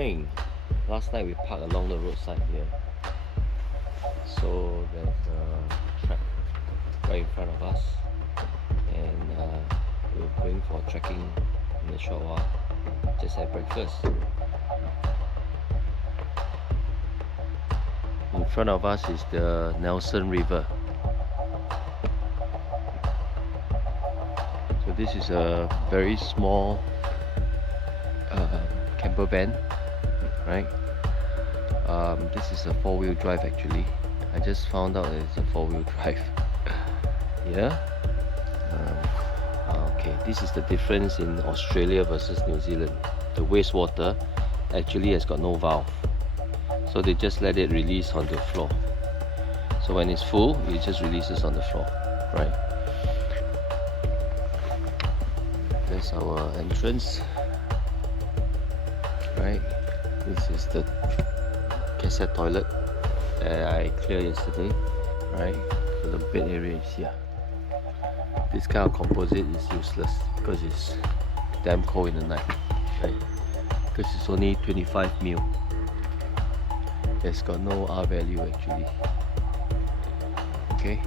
morning. Last night we parked along the roadside here. So there's a track right in front of us, and we're going for trekking in a short while. Just had breakfast. In front of us is the Nelson River. So this is a very small campervan, right? This is a four-wheel drive actually. I just found out that it's a four-wheel drive. Yeah. Okay, this is the difference in Australia versus New Zealand. The wastewater actually has got no valve, so they just let it release on the floor. So when it's full, it just releases on the floor, right? That's our entrance, right? This is the cassette toilet that I cleared yesterday, right? So the bed area is here. This kind of composite is useless because it's damn cold in the night, right? Because it's only 25 mil. It's got no R value actually. Okay.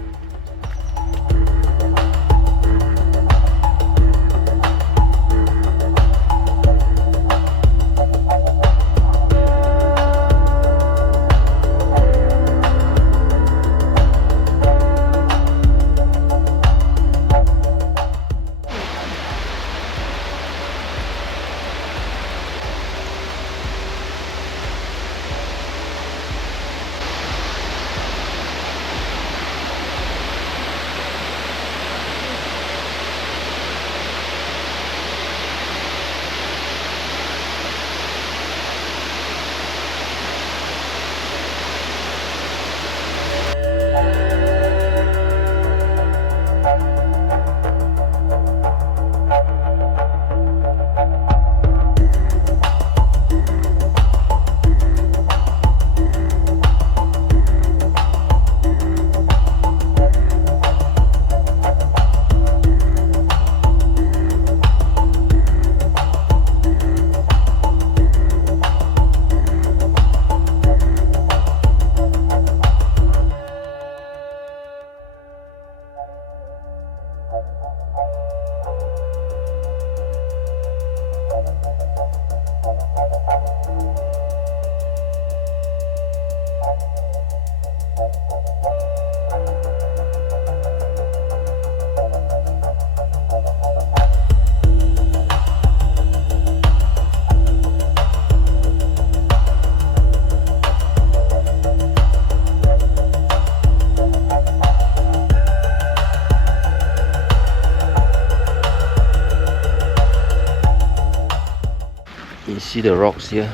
You see the rocks here?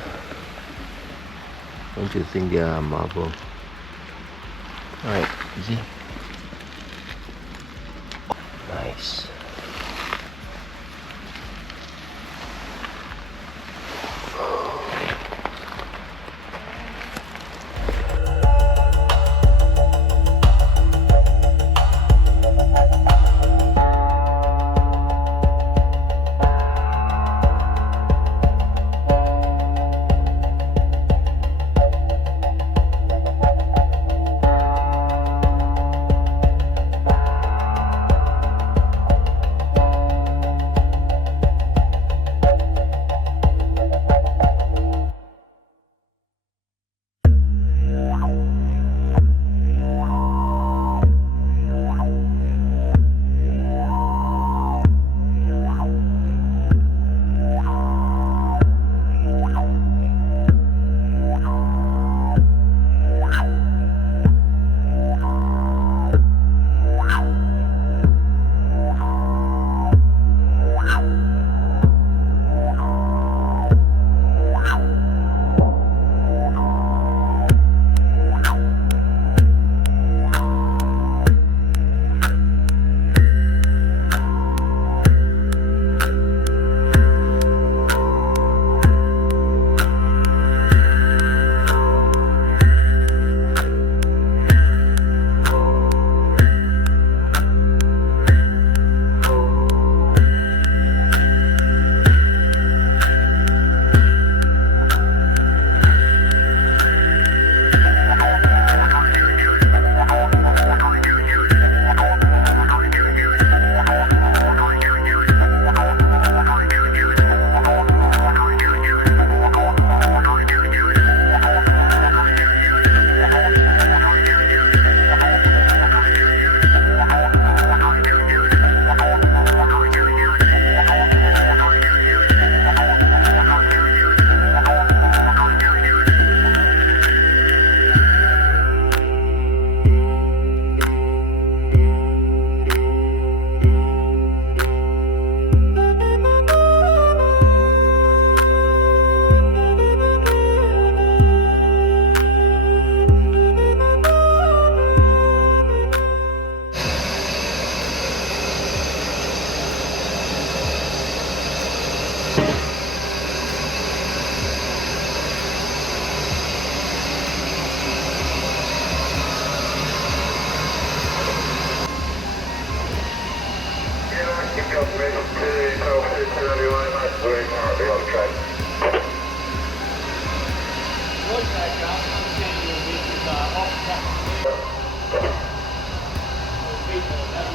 Don't you think they are marble? Alright, you see? Nice.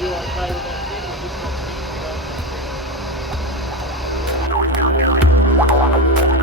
you okay with that thing? Or just not